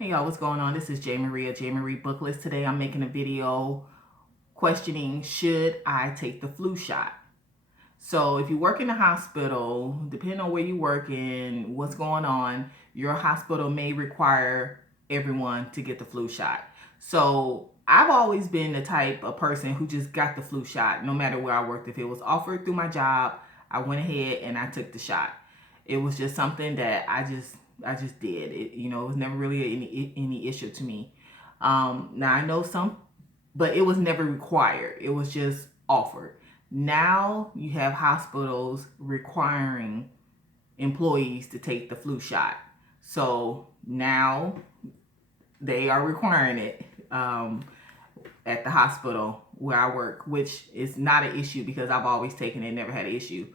Hey y'all, what's going on? This is J Maria, J Marie Booklist. Today I'm making a video questioning, should I take the flu shot? So if you work in the hospital, depending on where you work and what's going on, your hospital may require everyone to get the flu shot. So I've always been the type of person who just got the flu shot no matter where I worked. If it was offered through my job, I went ahead and I took the shot. It was just something that I just did. It was never really any issue to me. Now I know some, but it was never required. It was just offered. Now you have hospitals requiring employees to take the flu shot. So now they are requiring it at the hospital where I work, which is not an issue because I've always taken it, never had an issue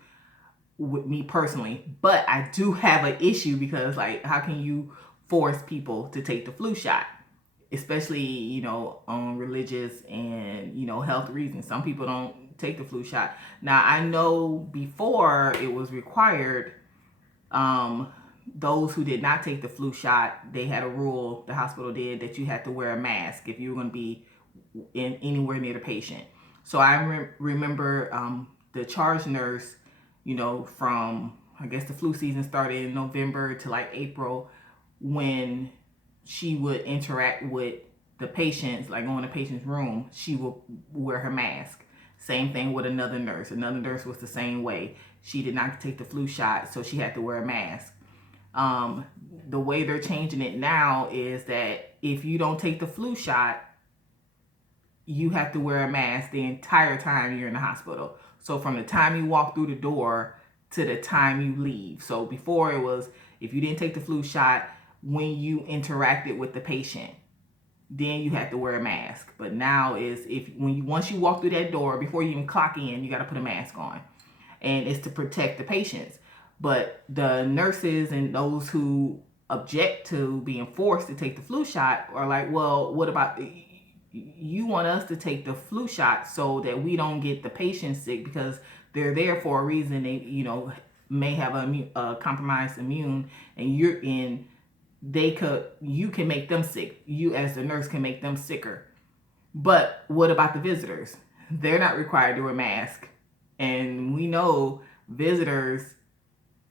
with me personally. But I do have an issue because, like, how can you force people to take the flu shot? Especially, on religious and, health reasons. Some people don't take the flu shot. Now, I know before it was required, those who did not take the flu shot, they had a rule, the hospital did, that you had to wear a mask if you were going to be anywhere near the patient. So I remember the charge nurse, from, I guess the flu season started in November to like April, when she would interact with the patients, like go in the patient's room, she will wear her mask. Same thing with another nurse. Another nurse was the same way. She did not take the flu shot, so she had to wear a mask. The way they're changing it now is that if you don't take the flu shot, you have to wear a mask the entire time you're in the hospital. So from the time you walk through the door to the time you leave. So before it was, if you didn't take the flu shot, when you interacted with the patient, then you have to wear a mask. But now is, once you walk through that door, before you even clock in, you got to put a mask on, and it's to protect the patients. But the nurses and those who object to being forced to take the flu shot are like, well, what about, you want us to take the flu shot so that we don't get the patients sick, because they're there for a reason. They, may have a compromised immune, and you can make them sick. You as the nurse can make them sicker. But what about the visitors? They're not required to wear a mask. And we know visitors,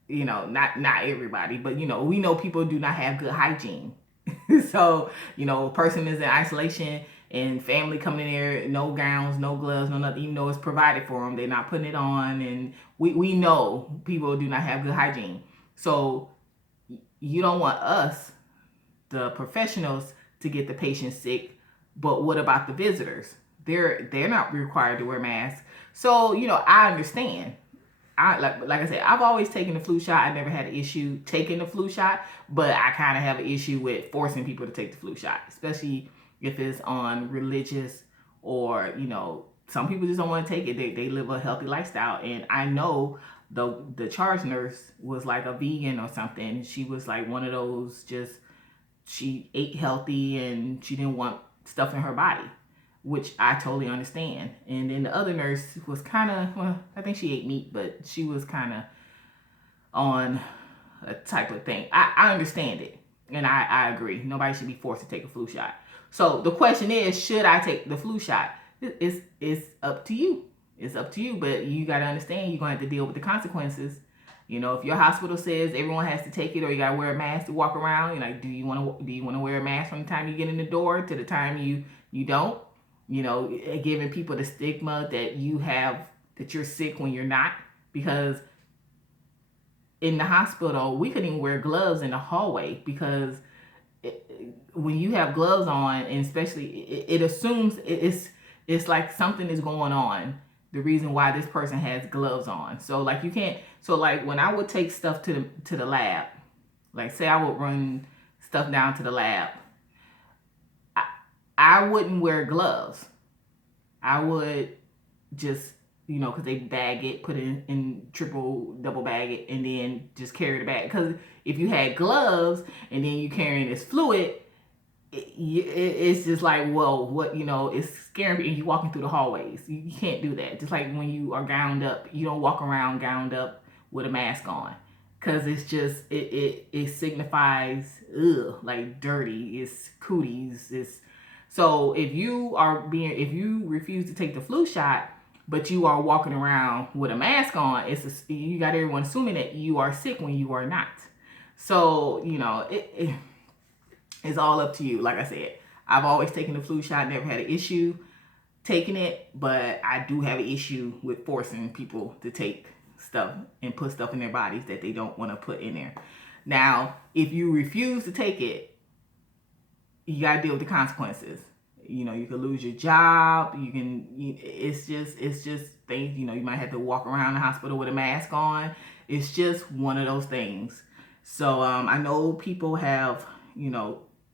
not everybody, but we know people do not have good hygiene. So, a person is in isolation and family coming in there, no gowns, no gloves, no nothing, even though it's provided for them, they're not putting it on. And we know people do not have good hygiene. So you don't want us, the professionals, to get the patient sick. But what about the visitors? They're not required to wear masks. So, I understand. Like I said, I've always taken the flu shot. I never had an issue taking the flu shot, but I kind of have an issue with forcing people to take the flu shot, especially if it's on religious, or some people just don't want to take it. They live a healthy lifestyle, and I know the charge nurse was like a vegan or something. She was like one of those, just, she ate healthy and she didn't want stuff in her body, which I totally understand. And then the other nurse was kind of, well, I think she ate meat, but she was kind of on a type of thing. I understand it, and I agree. Nobody should be forced to take a flu shot. So the question is, should I take the flu shot? It's up to you. It's up to you, but you got to understand you're going to have to deal with the consequences. If your hospital says everyone has to take it, or you got to wear a mask to walk around, you're like, do you want to wear a mask from the time you get in the door to the time you don't? Giving people the stigma that you're sick when you're not, because in the hospital we couldn't even wear gloves in the hallway, because when you have gloves on, and especially it assumes it's like something is going on, the reason why this person has gloves on. So like you can't, so like when I would take stuff to the lab, like say I would run stuff down to the lab, I, I wouldn't wear gloves. I would just, because they bag it, put it in triple, double bag it, and then just carry the bag. Because if you had gloves and then you carrying this fluid, it's just like, whoa, what, it's scaring me. And you walking through the hallways, you can't do that. Just like when you are gowned up, you don't walk around gowned up with a mask on. because it's just it signifies like dirty, it's cooties, it's so if you refuse to take the flu shot but you are walking around with a mask on, you got everyone assuming that you are sick when you are not. So it's all up to you. Like I said, I've always taken the flu shot, never had an issue taking it, but I do have an issue with forcing people to take stuff and put stuff in their bodies that they don't want to put in there. Now, if you refuse to take it, you got to deal with the consequences. You can lose your job. It's just things. You might have to walk around the hospital with a mask on. It's just one of those things. So I know people have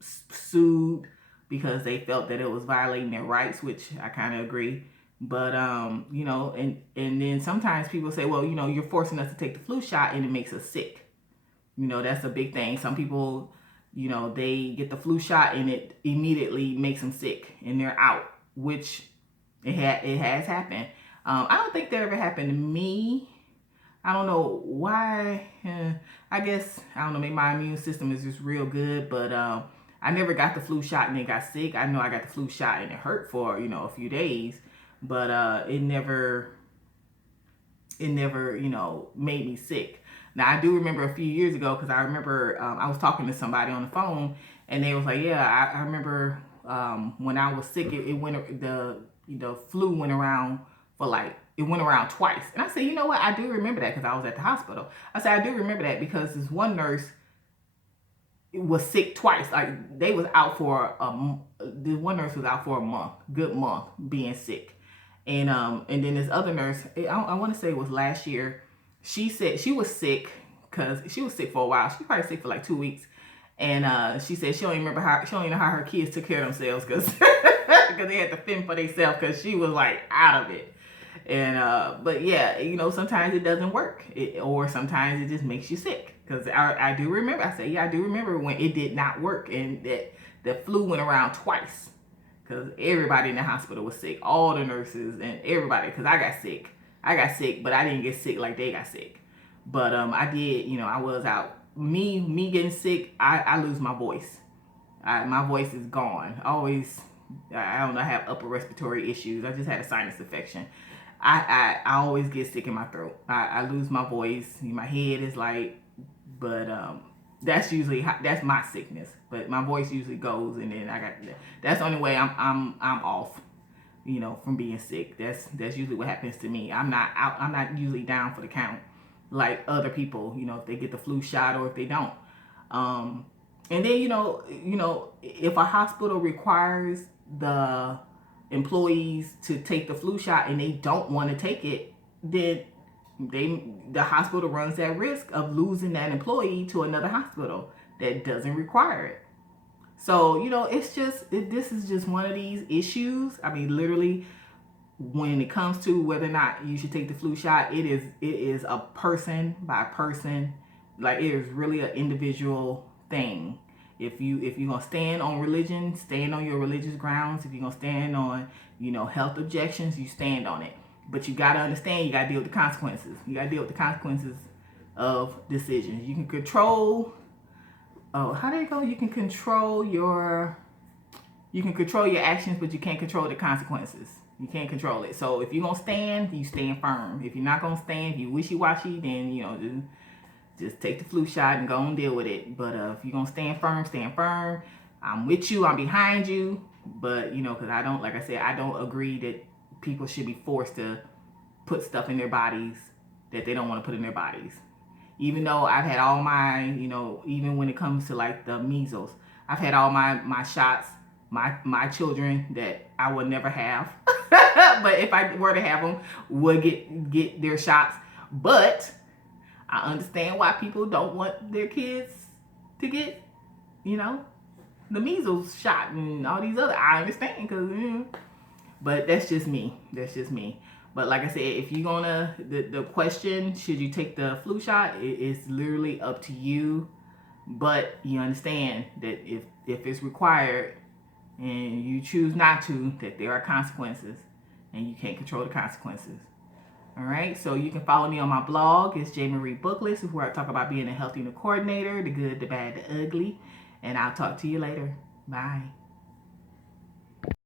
sued because they felt that it was violating their rights, which I kind of agree. But and then sometimes people say, well, you're forcing us to take the flu shot and it makes us sick. That's a big thing. Some people, they get the flu shot and it immediately makes them sick and they're out, which it has happened. I don't think that ever happened to me. I don't know why. I guess, I don't know, maybe my immune system is just real good, but I never got the flu shot and then got sick. I know I got the flu shot and it hurt for, a few days, but it never, made me sick. Now, I do remember a few years ago, because I remember I was talking to somebody on the phone and they was like, yeah, I remember when I was sick, it went, the flu went around it went around twice. And I said, you know what? I do remember that because I was at the hospital. I said, I do remember that because this one nurse was sick twice. Like, they was out for the one nurse was out for a good month being sick. And then this other nurse, I want to say it was last year, she said she was sick because she was sick for a while. She was probably sick for like 2 weeks. And she said she don't even know how her kids took care of themselves because they had to fend for themselves because she was like out of it. And but yeah, sometimes it doesn't work, or sometimes it just makes you sick. Because I do remember, I do remember when it did not work and that the flu went around twice. Because everybody in the hospital was sick, all the nurses and everybody. Because I got sick, but I didn't get sick like they got sick. But I did, I was out. Me getting sick, I lose my voice. My voice is gone. I don't know, I have upper respiratory issues. I just had a sinus infection. I always get sick in my throat. I lose my voice. My head is light, but that's my sickness. But my voice usually goes, and then that's the only way I'm off, from being sick. That's usually what happens to me. I'm not usually down for the count like other people. If they get the flu shot or if they don't. And then if a hospital requires the employees to take the flu shot and they don't want to take it, then the hospital runs that risk of losing that employee to another hospital that doesn't require it. So this is just one of these issues. I mean, literally, when it comes to whether or not you should take the flu shot, it is a person by person, like it is really an individual thing. If you're gonna stand on religion, stand on your religious grounds. If you're gonna stand on, health objections, you stand on it. But you gotta understand, you gotta deal with the consequences. You gotta deal with the consequences of decisions. You can control. Oh, how do you go? You can control your actions, but you can't control the consequences. You can't control it. So if you're gonna stand, you stand firm. If you're not gonna stand, if you wishy-washy, then just take the flu shot and go and deal with it. But if you're gonna stand firm, stand firm. I'm with you. I'm behind you. But because I don't, like I said, I don't agree that people should be forced to put stuff in their bodies that they don't want to put in their bodies. Even though I've had all my, even when it comes to like the measles, I've had all my shots. My children that I would never have, but if I were to have them, would get their shots. But I understand why people don't want their kids to get, the measles shot and all these other. I understand because, but that's just me. But like I said, if you're gonna, the question, should you take the flu shot? It's literally up to you. But you understand that if it's required and you choose not to, that there are consequences and you can't control the consequences. All right, so you can follow me on my blog. It's J. Marie Booklist, where I talk about being a healthy new coordinator, the good, the bad, the ugly. And I'll talk to you later. Bye.